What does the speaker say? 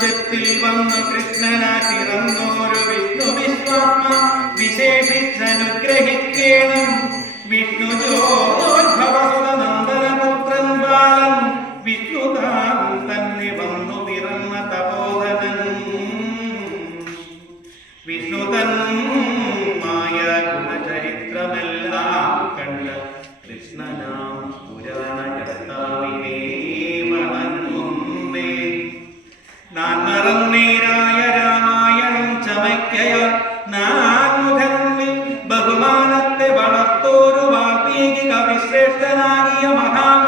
അംശത്തിൽ വന്നു കൃഷ്ണനാറ്റിറന്നോരു വിഷ്ണു വിശ്വാത്മ വിശേഷിച്ചനുഗ്രഹിക്കേണം. വിഷ്ണു ജോത്ഭവസുതനന്ദനപുത്രൻ ബാലൻ വിഷ്ണുതാൻ തന്നെ വന്നു പിറന്ന തപോധനൻ. വിഷ്ണുതൻ മായ ഗുണചരിത്രമെല്ലാം കണ്ട കൃഷ്ണനാം പുരാണകർത്താവിനെ വണങ്ങുന്നേ. നാൻ മറന്നേരായ രാമായണം ചമയ്ക്കയാൽ നാൻമുഖനുള്ളിൽ ബഹുമാനത്തെ വളർത്തോരു വാൽമീകി കവിശ്രേഷ്ഠനാകിയ മഹാൻ